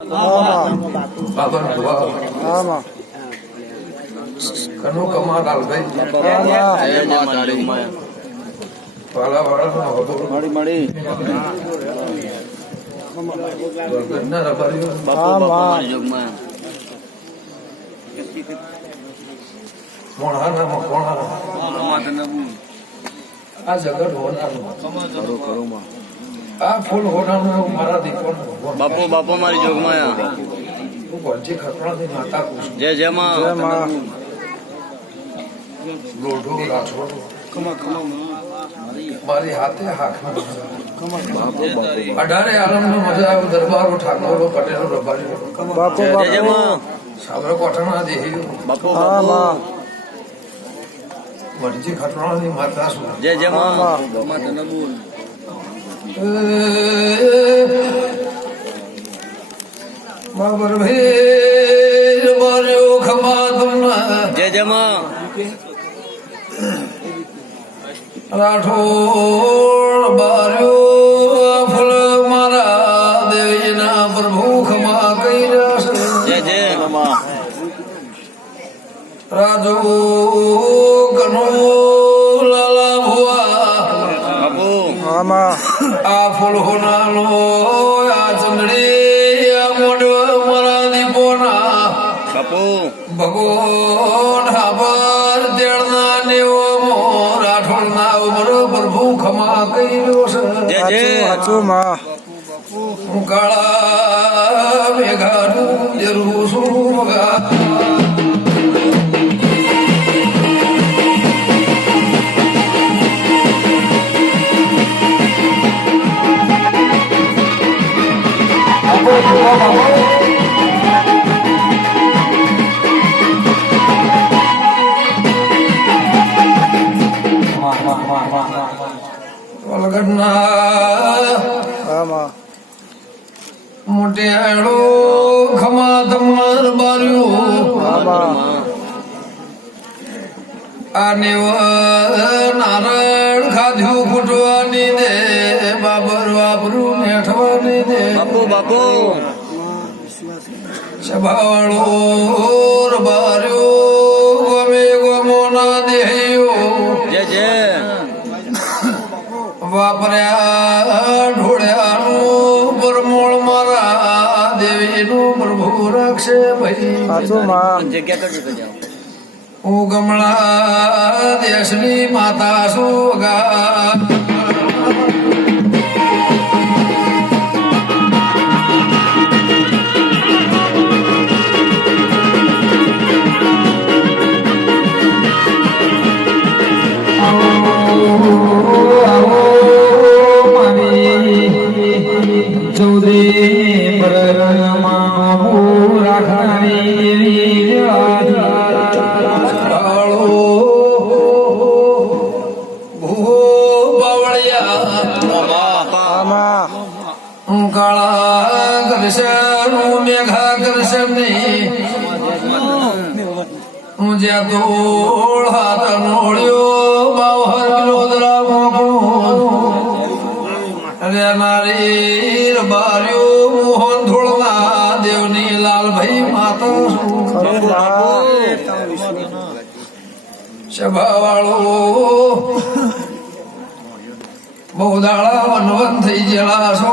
બાબર આમાં કનો કમા લાલભાઈ વાલા વાળા મળી મળી ઘરના રબારીઓ મોણાના મકોણા આ જગત હોનાનું આ ફૂલ હોનાનું મારા દીકરો બાપુ બાપુ મારી જોગમાં હું પંચી ખતરાથી માતા કુશું જય જય માં લોઢો રાઠો મારી હાથે હાથ અઢારે આલમનો મજા આવ્યો દરબારો ઠાકોરો પટેલો રબારીઓ બાપુ જય જય માં સાબરો કોઠાના દેહીઓ બાપુ આમાં વરજી ખતરાની માતા છું જય જય માં બાબર ભાઈ માર્યો ખમા તમને જય જય માં રાઠોડ બાર્યો ફૂલ મારા દેવીના પ્રભુ ખમા કઈ જય જય રાજો કનો લાલા ભુવા બાપુ આમાં આ ફૂલ હોનાનો આ ચંદડી આ મોઢ મારા દીપોના બાપુ ભગવાન હાબર દેડના નેવો રાઠોડના ઉમર પ્રભુ ખમા કઈલો છે જય જય સાચું માં હું કાળા મેઘાનું જરૂર છું મગા આમાં મોટેડો ખમા તમાર બાર્યું આમાં આને નારાયણ ખાધ્યું ફૂટવાની દે બાબર વાપરું નેઠવાની દે બાપુ બાપુ સભાવાળો રબાર્યો ગમે ગમોના દેહ્યો જય જય વાપર્યા ઢોળ્યાનું પરમોળ મારા દેવીનું પ્રભુ રક્ષે ભાઈ સાચું માં જગ્યા કરજો જાઓ હું ગમણા દેશની માતા સુગા આમાં કાળા કરશન મેઘા કરશન હું જ્યાં તોળ હાથ નોળ્યો બાવહર વિલોદરા અરે નારી રબાર્યો મોહન ધોળના દેવની લાલભાઈ માતા ખરું માં સભાવાળો બહુ દાડા વનવન થઈ ગયેલા છો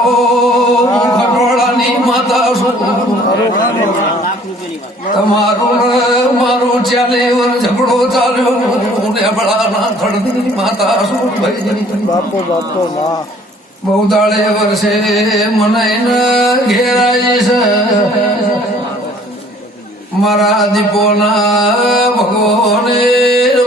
ખટોળાની માતા છું તમારું મારું ચાલે ઝઘડો ચાલ્યો નેબળાના થડની માતા છું ભાઈ બાપુ બાપુ માં બહુ દાડે વર્ષે મને ઘેરાય છે મારા દીપોના ભગવાને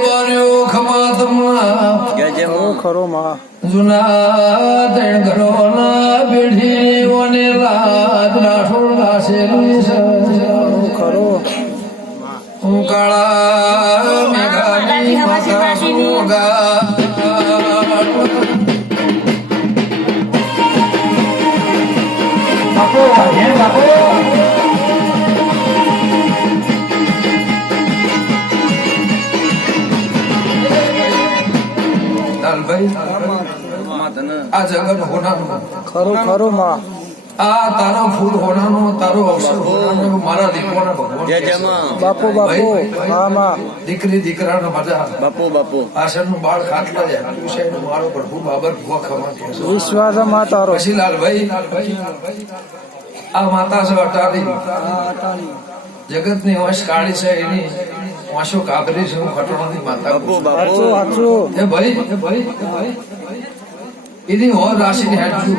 બાર્યો ખમા તમના જય જય ખરું માં જુના ત્રણ ઘરોના પેઢીઓને લાજ રાઠોડ ઘાસેલી છે ખરું હું કાળા મેઘાની માતા સુગા લાલભાઈ આ જગત હોનાનું ખરું ખરું માં આ તારો ફૂલ હોનાનો તારો અવસર હોનાનો મારા દીકરાના ભગવાન જય જય માં બાપુ બાપુ હા માં દીકરી દીકરાનો મજા બાપુ બાપુ આસનનું બાળ ખાટલા જાય તું છે એનો મારો પ્રભુ બાબર ભૂવા ખાવા કે છે. વિશ્વાસ માં તારો પછી લાલભાઈ આ માતા છે અટારી જગતની વંશ કાળી છે એની વાંસો કાબરી છે હું ખટોણાની માતા બાપુ કહું છું. બાપુ સાચું સાચું એ ભાઈ એની ઓર રાશિની હેઠ છું